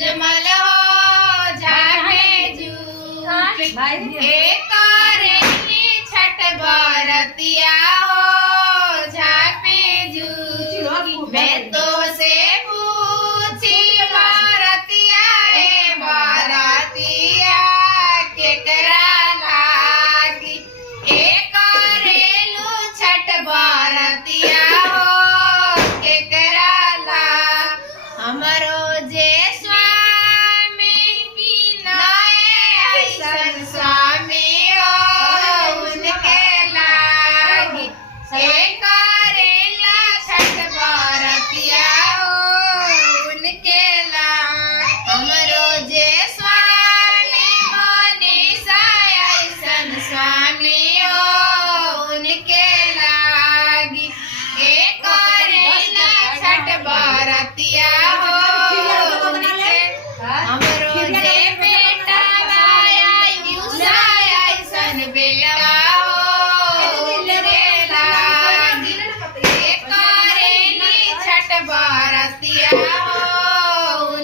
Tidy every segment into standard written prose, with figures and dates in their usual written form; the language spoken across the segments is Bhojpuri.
जमल हो जाके जू एक करेली छठ बरतिया हो झापे जू मैं तो से पूछी बरतिया रे बरतिया केकरा लागी एक करेलू छठ बरतिया हो केकरा ला हमरो जे स्वामी नए ऐसन स्वामी हो उनके लागी एक करेला छठ बरतिया हो उनके ला हमरो जे स्वामी मनीषा ऐसन स्वामी हो उनके लागी एक करेला छठ बरतिया हो उनके हमरो जे बेटा आयुषा ऐसन बेटा हो उनके लागी एक करेली छठ बरतिया हो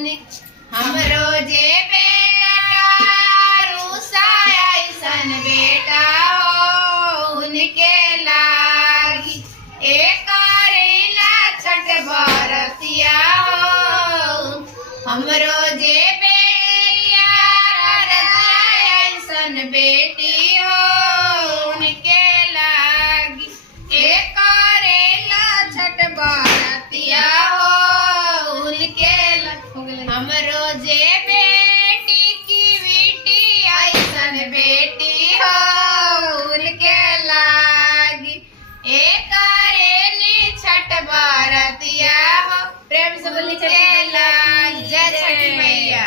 हमरो जे बेटा रूसा ऐसन बेटा हो उनके लागी एक करेला छठ बरतिया हो हमरो